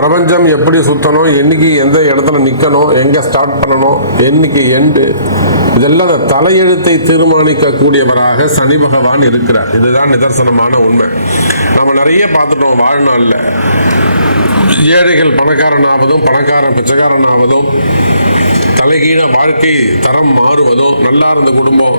பிரபஞ்சம் எப்படி சுத்தணும் என்னைக்கு எந்த இடத்துல நிற்கணும் எங்கே ஸ்டார்ட் பண்ணணும் என்னைக்கு எண்டு இதெல்லாம் அந்த தலையெழுத்தை தீர்மானிக்கக்கூடியவராக சனி பகவான் இருக்கிறார். இதுதான் நிதர்சனமான உண்மை. நம்ம நிறைய பார்த்துட்டோம் வாழ்நாளில். ஏழைகள் பணக்காரனாவதும் பணக்காரன் பிச்சைக்காரன் ஆவதும் தலைகீழ வாழ்க்கை தரம் மாறுவதும் நல்லா இருந்த குடும்பம்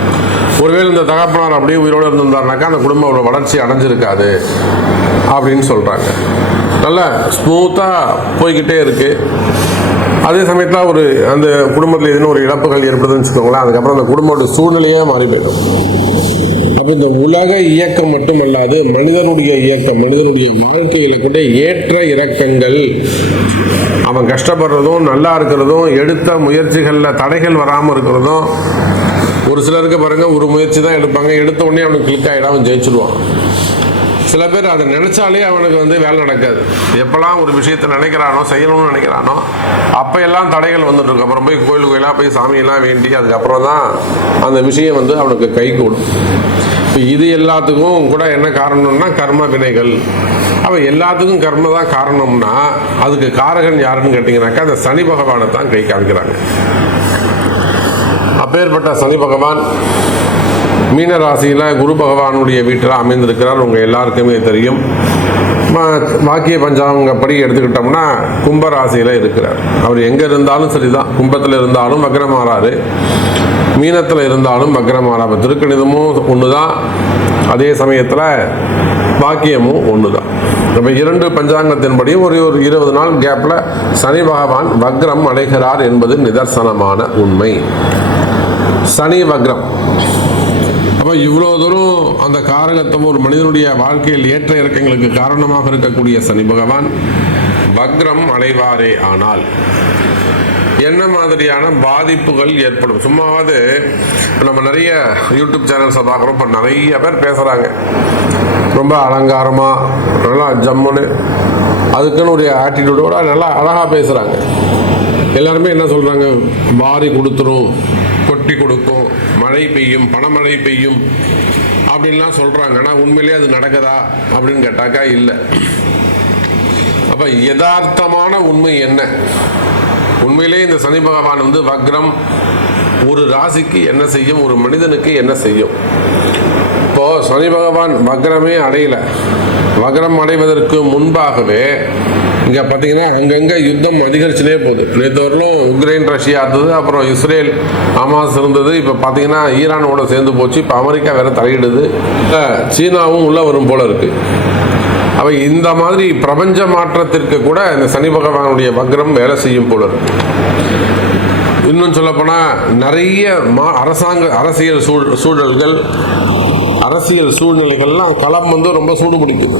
ஒருவேளை இந்த தகப்பனார் அப்படியே உயிரோடு இருந்திருந்தாருனாக்கா அந்த குடும்பம் அவ்வளோ வளர்ச்சி அடைஞ்சிருக்காது அப்படின்னு சொல்கிறாங்க நல்லா ஸ்மூத்தாக போய்கிட்டே இருக்குது அதே சமயத்தில் ஒரு அந்த குடும்பத்தில் எதுன்னு ஒரு இழப்புகள் ஏற்படுதுன்னு வச்சுக்கோங்களேன் அதுக்கப்புறம் அந்த குடும்பத்தோட சூழ்நிலையே மாறி போயிடும். அப்போ இந்த உலக இயக்கம் மட்டுமல்லாது மனிதனுடைய இயக்கம் மனிதனுடைய வாழ்க்கையில கூட ஏற்ற இறக்கங்கள். அவன் கஷ்டப்படுறதும் நல்லா இருக்கிறதும் எடுத்த முயற்சிகளில் தடைகள் வராமல் இருக்கிறதும் ஒரு சிலருக்கு பாருங்க ஒரு முயற்சி தான் எடுப்பாங்க. எடுத்த உடனே அவனுக்கு கிளிக் ஆகிடும் அவன் ஜெயிச்சிருவான். சில பேர் அதை நினைச்சாலே அவனுக்கு வந்து வேலை நடக்காது. எப்பெல்லாம் ஒரு விஷயத்தை நினைக்கிறானோ செய்யணும்னு நினைக்கிறானோ அப்போ எல்லாம் தடைகள் வந்துட்டு அப்புறம் போய் கோயில் கோயிலாக போய் சாமியெல்லாம் வேண்டி அதுக்கப்புறம் தான் அந்த விஷயம் வந்து அவனுக்கு கை கூடும் இப்போ இது எல்லாத்துக்கும் கூட என்ன காரணம்னா கர்ம வினைகள். அப்போ எல்லாத்துக்கும் கர்ம தான் காரணம்னா அதுக்கு காரகன் யாருன்னு கேட்டிங்கனாக்கா அந்த சனி பகவானை தான் கை காமிக்கிறாங்க. அப்பேற்பட்ட சனி பகவான் மீன ராசியில் குரு பகவானுடைய வீட்டில் அமைந்திருக்கிறார். உங்கள் எல்லாருக்குமே தெரியும். வாக்கிய பஞ்சாங்கப்படி எடுத்துக்கிட்டோம்னா கும்ப ராசியில் இருக்கிறார். அவர் எங்கே இருந்தாலும் சரிதான். கும்பத்தில் இருந்தாலும் வக்ரமாறாரு. மீனத்தில் இருந்தாலும் வக்ரமாறாரு. திருக்கணிதமும் ஒன்று தான் அதே சமயத்தில் வாக்கியமும் ஒன்று தான் இப்போ இரண்டு பஞ்சாங்கத்தின்படியும் ஒரு ஒரு இருபது நாள் கேப்பில் சனி பகவான் வக்ரம் அடைகிறார் என்பது நிதர்சனமான உண்மை. சனி வக்ரம். அப்போ இவ்வளோ தூரம் அந்த காரகத்துவம் ஒரு மனிதனுடைய வாழ்க்கையில் ஏற்ற இறக்கங்களுக்கு காரணமாக இருக்கக்கூடிய சனி பகவான் வக்ரம் அடைவாரே ஆனால் என்ன மாதிரியான பாதிப்புகள் ஏற்படும்? சும்மாவது நம்ம நிறைய யூடியூப் சேனல்ஸை பார்க்குறோம். இப்போ நிறைய பேர் பேசுகிறாங்க ரொம்ப அலங்காரமாக நல்லா ஜம்முன்னு அதுக்குன்னு ஒரு ஆட்டிடியூடோட நல்லா அழகாக பேசுகிறாங்க எல்லாருமே என்ன சொல்கிறாங்க வாரி கொடுத்துரும் கொட்டி கொடுக்கும். மழை பெய்யும் பணமழை பெய்யும் அப்படின்லாம் சொல்கிறாங்க ஆனால் உண்மையிலே அது நடக்குதா அப்படின்னு கேட்டாக்கா இல்லை. அப்போ யதார்த்தமான உண்மை என்ன? உண்மையிலே இந்த சனி பகவான் வந்து வக்ரம் ஒரு ராசிக்கு என்ன செய்யும் ஒரு மனிதனுக்கு என்ன செய்யும்? இப்போது சனி பகவான் வக்ரமே அடையலை. வக்ரம் அடைவதற்கு முன்பாகவே இங்கே பார்த்தீங்கன்னா அங்கங்கே யுத்தம் அதிகரிச்சுனே போகுது. நேற்று வரலும் உக்ரைன் ரஷ்யா இருந்தது அப்புறம் இஸ்ரேல் ஹமாஸ் இருந்தது. இப்போ பார்த்தீங்கன்னா ஈரானோட சேர்ந்து போச்சு. இப்போ அமெரிக்கா வேற தலையிடுது. சீனாவும் உள்ள வரும் போல இருக்கு. அவை இந்த மாதிரி பிரபஞ்ச மாற்றத்திற்கு கூட இந்த சனி பகவானுடைய வக்ரம் வேலை செய்யும் போல இருக்கு. இன்னும் சொல்லப்போனால் நிறைய மா அரசாங்க அரசியல் சூழ் சூழல்கள் அரசியல் சூழ்நிலைகள்லாம் களம் வந்து ரொம்ப சூடு பிடிக்குது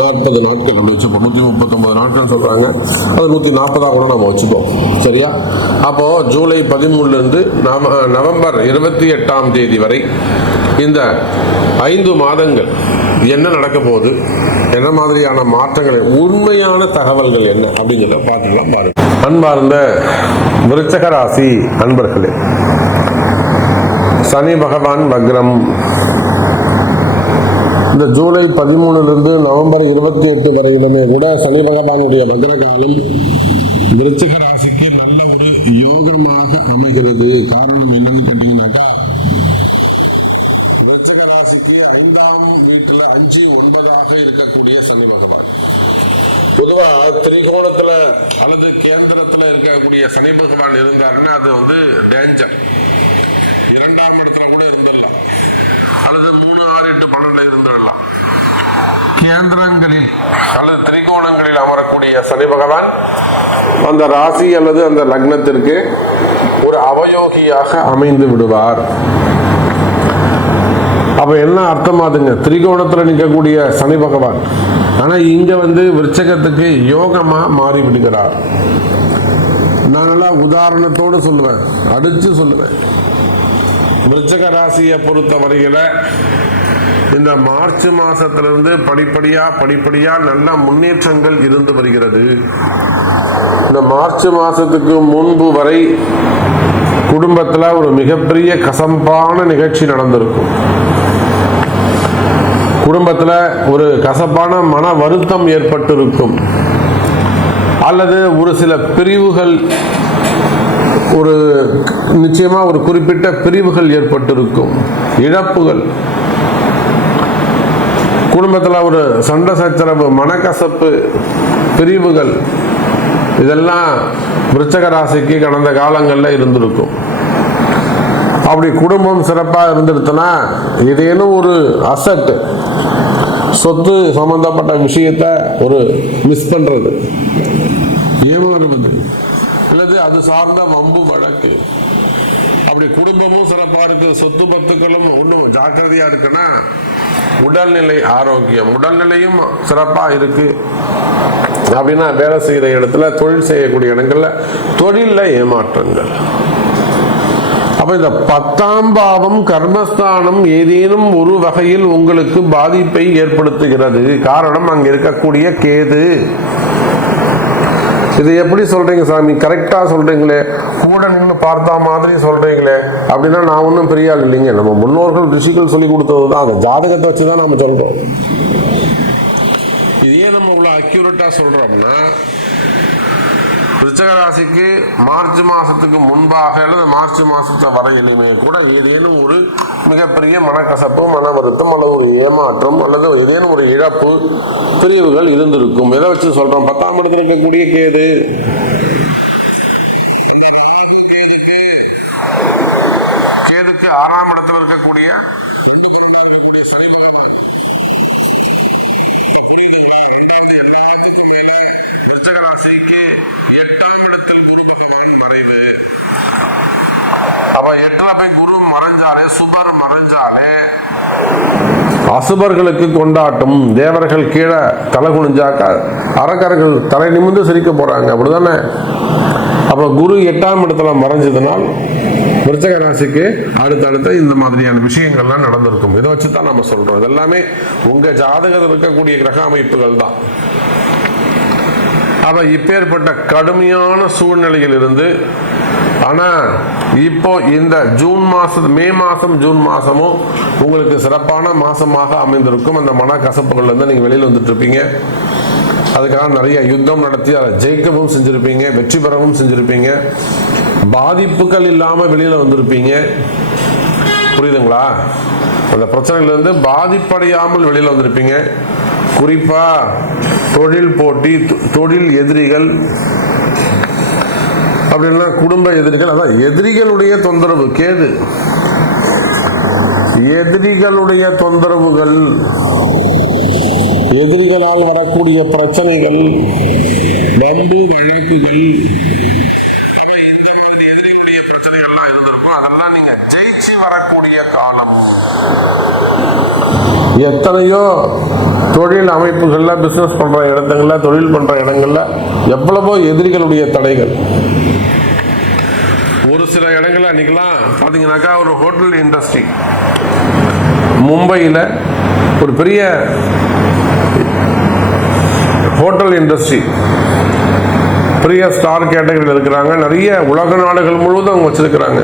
நாற்பது நாட்கள் அப்படி வச்சுப்போம். நூற்றி முப்பத்தொம்பது நாட்கள் சொல்கிறாங்க அது நூற்றி நாற்பதாக கூட நம்ம வச்சுப்போம். சரியா? அப்போது ஜூலை பதிமூணுலேருந்து நவ நவம்பர் இருபத்தி எட்டாம் தேதி வரை இந்த ஐந்து மாதங்கள் என்ன நடக்க போகுது? என்ன மாதிரியான மாற்றங்களை உண்மையான தகவல்கள் என்ன அப்படிங்கிறத பார்த்துக்கலாம் பாருங்க. அன்பார்ந்த விருச்சக ராசி அன்பர்களே சனி பகவான் வக்ரம் இந்த ஜூலை பதிமூணுலேருந்து நவம்பர் இருபத்தி எட்டு வரையிலுமே கூட சனி பகவானுடைய வக்ர விருச்சிக ராசிக்கு நல்ல ஒரு யோகமாக அமைகிறது. காரணம் என்னன்னு கேட்டீங்கன்னாக்கா விருச்சிக ராசிக்கு ஐந்தாம் வீட்டுல அஞ்சு ஒன்பதாக இருக்கக்கூடிய சனி பகவான். பொதுவா திரிகோணத்துல அல்லது கேந்திரத்துல இருக்கக்கூடிய சனி பகவான் இருந்தாருன்னா அது வந்து டேஞ்சர் இரண்டாம் இடத்துல கூட இருந்துடலாம். பன்னெண்டுல இருந்துடலாம் கேந்திரங்களில். அல்லது திரிகோணங்களில் அமரக்கூடிய சனி பகவான் அந்த ராசி அல்லது அந்த லக்னத்திற்கு ஒரு அவயோகியாக அமைந்து விடுவார். அப்ப என்ன அர்த்தமாதுங்க திரிகோணத்துல நிற்கக்கூடிய சனி பகவான். ஆனா இங்க வந்து விருச்சகத்துக்கு யோகமா மாறி விடுகிறார். நான் நல்லா உதாரணத்தோடு சொல்லுவேன். அடிச்சு சொல்லுவேன். விருச்சக ராசியை பொறுத்த வரையில இந்த மார்ச் மாசத்திலிருந்து படிப்படியா படிப்படியா நல்ல முன்னேற்றங்கள் இருந்து வருகிறது. இந்த மார்ச் மாசத்துக்கு முன்பு வரை குடும்பத்துல ஒரு மிகப்பெரிய கசப்பான நிகழ்ச்சி நடந்திருக்கும். குடும்பத்துல ஒரு கசப்பான மன வருத்தம் ஏற்பட்டிருக்கும். அல்லது ஒரு சில பிரிவுகள் ஒரு நிச்சயமா ஒரு குறிப்பிட்ட பிரிவுகள் ஏற்பட்டிருக்கும். இழப்புகள். குடும்பத்தில் ஒரு சண்டை சச்சரவு மனக்கசப்பு பிரிவுகள் இதெல்லாம் விருச்சக ராசிக்கு கடந்த காலங்களில் இருந்திருக்கும். அப்படி குடும்பம் சிறப்பாக இருந்துருச்சுன்னா ஏதேனும் ஒரு அசட் சொத்து சம்பந்தப்பட்ட விஷயத்த ஒரு மிஸ் பண்ணுறது ஏமாறுவது. அல்லது அது சார்ந்த வம்பு வழக்கு. அப்படி குடும்பமும் சிறப்பாக இருக்குது. சொத்து பத்துக்களும் ஒன்றும் ஜாக்கிரதையாக இருக்குன்னா உடல்நிலை ஆரோக்கியம். உடல்நிலையும் சிறப்பா இருக்கு. அப்படின்னா வேலை செய்யற இடத்துல தொழில் செய்யக்கூடிய இடங்கள்ல தொழில்ல ஏமாற்றங்கள். அப்போ இந்த பத்தாம் பாவம் கர்மஸ்தானம் ஏதேனும் ஒரு வகையில் உங்களுக்கு பாதிப்பை ஏற்படுத்துகிறது. காரணம் அங்க இருக்கக்கூடிய கேது. இது எப்படி சொல்றீங்க சாமி கரெக்டா சொல்றீங்களே. கூட நின்று பார்த்தா மாதிரி சொல்றீங்களே. அப்படின்னா நான் ஒன்றும் பெரிய ஆள் இல்லைங்க. நம்ம முன்னோர்கள் ரிஷிகள் சொல்லி கொடுத்தது தான் அந்த ஜாதகத்தை வச்சு தான் நம்ம சொல்றோம். இது ஏன் நம்ம இவ்வளோ அக்யூரேட்டா சொல்றோம்னா விருச்சக ராசிக்கு மார்ச் மாசத்துக்கு முன்பாக அல்லது மார்ச் மாசத்தை வரையிலுமே கூட ஏதேனும் ஒரு மிகப்பெரிய மனக்கசப்பு மன வருத்தம் அல்லது ஒரு ஏமாற்றம் அல்லது ஏதேனும் ஒரு இழப்பு பிரிவுகள் இருந்திருக்கும். எதை வச்சு சொல்றோம்? பத்தாம் இடத்துல இருக்கக்கூடிய கேது கேதுக்கு ஆறாம் இடத்துல இருக்கக்கூடிய சனி பகவான் புரியுதுங்களா ரெண்டாவது எல்லாத்துக்கும் மேல விருச்சக ராசிக்கு எட்டாம் இடத்தில் குரு பகவான் மறைவு அப்ப எட்டுல போய் குரு மறைஞ்சாலே சுபர் மறைஞ்சாலே அசுபர்களுக்கு கொண்டாட்டம். தேவர்கள் கீழே தலை குனிஞ்சாக்கா அரக்கர்கள் தலை நிமிர்ந்து சிரிக்க போறாங்க. அப்படிதானே? அப்ப குரு எட்டாம் இடத்துல மறைஞ்சதுனால் விருச்சக ராசிக்கு அடுத்தடுத்து இந்த மாதிரியான விஷயங்கள்லாம் நடந்திருக்கும். இதை வச்சு தான் நம்ம சொல்றோம். இதெல்லாமே உங்க ஜாதகத்தில் இருக்கக்கூடிய கிரக அமைப்புகள் தான். அவ இப்பேற்பட்ட கடுமையான சூழ்நிலையில் இருந்து ஆனா இப்போ இந்த ஜூன் மாசம் மே மாசம் ஜூன் மாசமும் உங்களுக்கு சிறப்பான மாசமாக அமைந்திருக்கும். அந்த மன கசப்புகள்ல இருந்து நீங்க வெளியில் வந்துட்டு இருப்பீங்க. அதுக்காக நிறைய யுத்தம் நடத்தி அதை ஜெயிக்கவும் செஞ்சிருப்பீங்க வெற்றி பெறவும் செஞ்சிருப்பீங்க. பாதிப்புகள் இல்லாம வெளியில வந்திருப்பீங்க. புரியுதுங்களா? அந்த பிரச்சனையிலிருந்து பாதிப்படையாமல் வெளியில வந்திருப்பீங்க. குறிப்பா தொழில் போட்டி தொ- தொழில் எதிரிகள் அப்படின்னா குடும்ப எதிரிகள் அதான் எதிரிகளுடைய தொந்தரவு கேது எதிரிகளுடைய தொந்தரவுகள் எதிரிகளால் வரக்கூடிய பிரச்சனைகள் வம்பு வழக்குகள் எதிரிகளுடைய பிரச்சனைகள்லாம் இருந்திருக்கும் அதெல்லாம் நீங்க ஜெயிச்சு வரக்கூடிய காலம். எத்தனையோ தொழில் அமைப்புகளில் பிஸ்னஸ் பண்ணுற இடத்துங்களில் தொழில் பண்ணுற இடங்கள்ல எவ்வளவோ எதிரிகளுடைய தடைகள். ஒரு சில இடங்களில் அன்னைக்கெல்லாம் பார்த்தீங்கன்னாக்கா ஒரு ஹோட்டல் இண்டஸ்ட்ரி மும்பையில் ஒரு பெரிய ஹோட்டல் இண்டஸ்ட்ரி பெரிய ஸ்டார் கேட்டகரியில் இருக்கிறாங்க. நிறைய உலக நாடுகள் முழுவதும் அவங்க வச்சிருக்கிறாங்க.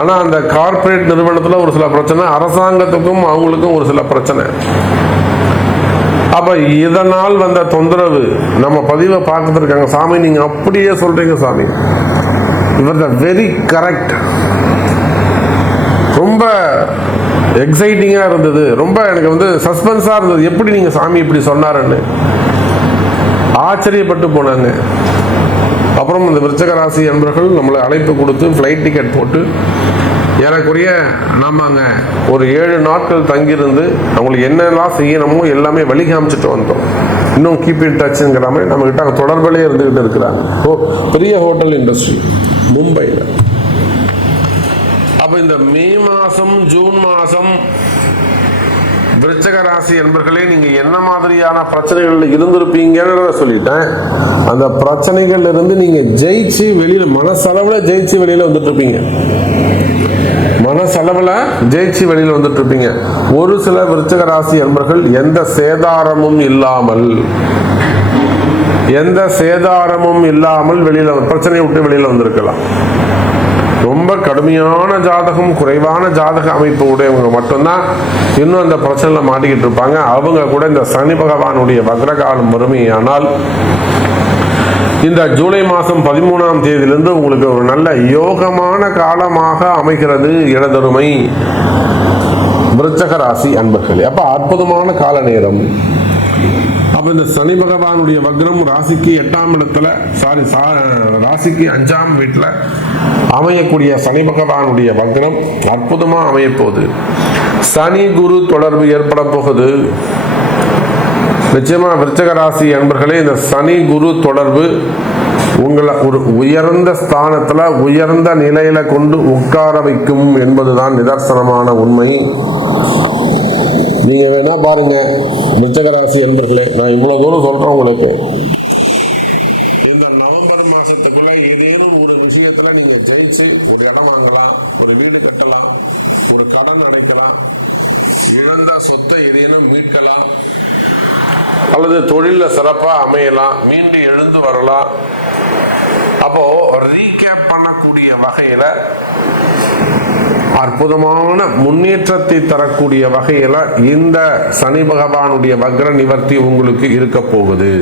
ஆனால் அந்த கார்ப்பரேட் நிறுவனத்தில் ஒரு சில பிரச்சனை அரசாங்கத்துக்கும் அவங்களுக்கும் ஒரு சில பிரச்சனை. அப்ப இதனால் வந்த தொந்தரவு நம்ம பதிவை பார்த்துட்டு இருக்காங்க சாமி நீங்க அப்படியே சொல்றீங்க சாமி. இவர் த வெரி கரெக்ட் ரொம்ப எக்ஸைட்டிங்காக இருந்தது. ரொம்ப எனக்கு வந்து சஸ்பென்ஸாக இருந்தது. எப்படி நீங்கள் சாமி இப்படி சொன்னாருன்னு. ஆச்சரியப்பட்டு போனாங்க. அப்புறம் இந்த விருச்சக ராசி அன்பர்கள் நம்மளை அழைப்பு கொடுத்து ஃப்ளைட் டிக்கெட் போட்டு ஏறக்குறைய நம்ம அங்கே ஒரு ஏழு நாட்கள் தங்கியிருந்து அவங்களுக்கு என்னெல்லாம் செய்யணுமோ எல்லாமே வழி காமிச்சிட்டு வந்தோம். இன்னும் கீப் இன் டச்சுங்கிற மாதிரி நம்மகிட்ட அங்கே தொடர்பிலே இருந்துகிட்டு இருக்கிறாங்க. ஓ பெரிய ஹோட்டல் இண்டஸ்ட்ரி மும்பையில். அப்போ இந்த மே மாதம் ஜூன் மாதம் விருச்சக ராசி என்பர்களே நீங்க என்ன மாதிரியான பிரச்சனைகள்ல இருந்திருப்பீங்கன்னு சொல்லிட்டேன். அந்த பிரச்சனைகள்ல இருந்து நீங்க ஜெயிச்சு வெளியில மனசளவுல ஜெயிச்சு வெளியில வந்துட்டு இருப்பீங்க மனசளவுல ஜெயிச்சு வெளியில வந்துட்டு இருப்பீங்க ஒரு சில விருச்சக ராசி என்பர்கள் எந்த சேதாரமும் இல்லாமல் எந்த சேதாரமும் இல்லாமல் வெளியில பிரச்சனையை விட்டு வெளியில வந்திருக்கலாம். ரொம்ப கடுமையான ஜாதகம் குறைவான ஜாதக அமைப்பு உடையவங்க மட்டும்தான் இன்னும் அந்த பிரச்சனையில் மாட்டிக்கிட்டு இருப்பாங்க. அவங்க கூட இந்த சனி பகவானுடைய வக்ரகாலம் வறுமையானால் இந்த ஜூலை மாதம் பதிமூணாம் தேதியிலிருந்து உங்களுக்கு ஒரு நல்ல யோகமான காலமாக அமைகிறது இடதொருமை விருச்சக ராசி அன்பர்களே. அப்போ அற்புதமான கால நேரம். அப்ப இந்த சனி பகவானுடைய வக்ரம் ராசிக்கு எட்டாம் இடத்துல சாரி ராசிக்கு அஞ்சாம் வீட்டில் அமையக்கூடிய சனி பகவானுடைய வக்ரம் அற்புதமா அமைய போகுது சனி குரு தொடர்பு ஏற்பட போகுது. நிச்சயமா விருச்சக ராசி அன்பர்களே இந்த சனி குரு தொடர்பு உங்களை ஒரு உயர்ந்த ஸ்தானத்துல உயர்ந்த நிலையில கொண்டு உட்கார வைக்கும் என்பதுதான் நிதர்சனமான உண்மை. நீங்க வேணா பாருங்க விருச்சக என்பர்களே நான் இவ்வளவு தூரம் சொல்றேன் உங்களுக்கு. இந்த நவம்பர் மாசத்துக்குள்ள ஏதேனும் ஒரு விஷயத்துல நீங்க ஜெயிச்சு ஒரு இடம் வாங்கலாம் ஒரு வீடு கட்டலாம் ஒரு கடன் அடைக்கலாம் இழந்த சொத்தை ஏதேனும் மீட்கலாம் அல்லது தொழில சிறப்பா அமையலாம் மீண்டும் எழுந்து வரலாம் அப்போ ரீகேப் பண்ணக்கூடிய வகையில அற்புதமான முன்னேற்றத்தை தரக்கூடிய வகையில இந்த சனி பகவானுடைய வக்ர நிவர்த்தி உங்களுக்கு இருக்க போகுது.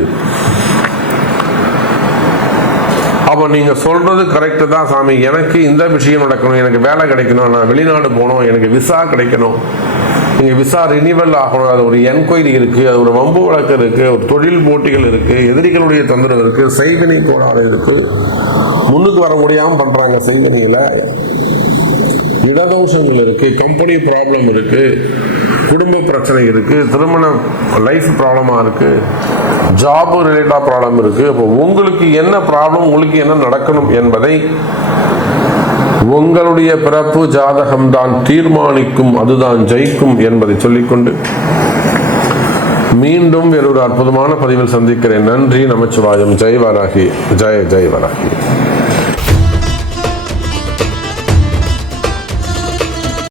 அப்போ நீங்கள் சொல்கிறது கரெக்டு தான் சாமி. எனக்கு இந்த விஷயம் நடக்கணும் எனக்கு வேலை கிடைக்கணும் நான் வெளிநாடு போகணும் எனக்கு விசா கிடைக்கணும். நீங்கள் விசா ரினிவல் ஆகணும் அது ஒரு என்கொயரி இருக்குது அது ஒரு வம்பு வழக்கு இருக்குது ஒரு தொழில் போட்டிகள் இருக்குது எதிரிகளுடைய தொந்தரவு இருக்குது செய்வினை கோளாறு இருக்குது முன்னுக்கு வர முடியாமல் பண்ணுறாங்க செய்வினையில். இடதோஷங்கள் இருக்கு கம்பெனி ப்ராப்ளம் இருக்கு குடும்ப பிரச்சனை இருக்கு திருமண லைஃப் ப்ராப்ளமா இருக்கு ஜாப் ரிலேட்டா ப்ராப்ளம் இருக்கு. அப்போ உங்களுக்கு என்ன ப்ராப்ளம் உங்களுக்கு என்ன நடக்கணும் என்பதை உங்களுடைய பிறப்பு ஜாதகம் தான் தீர்மானிக்கும் அதுதான் ஜெயிக்கும் என்பதை சொல்லிக்கொண்டு மீண்டும் வேறொரு அற்புதமான பதிவில் சந்திக்கிறேன். நன்றி நமச்சிவாயம். ஜெய் வராகி ஜெய ஜெய் வராகி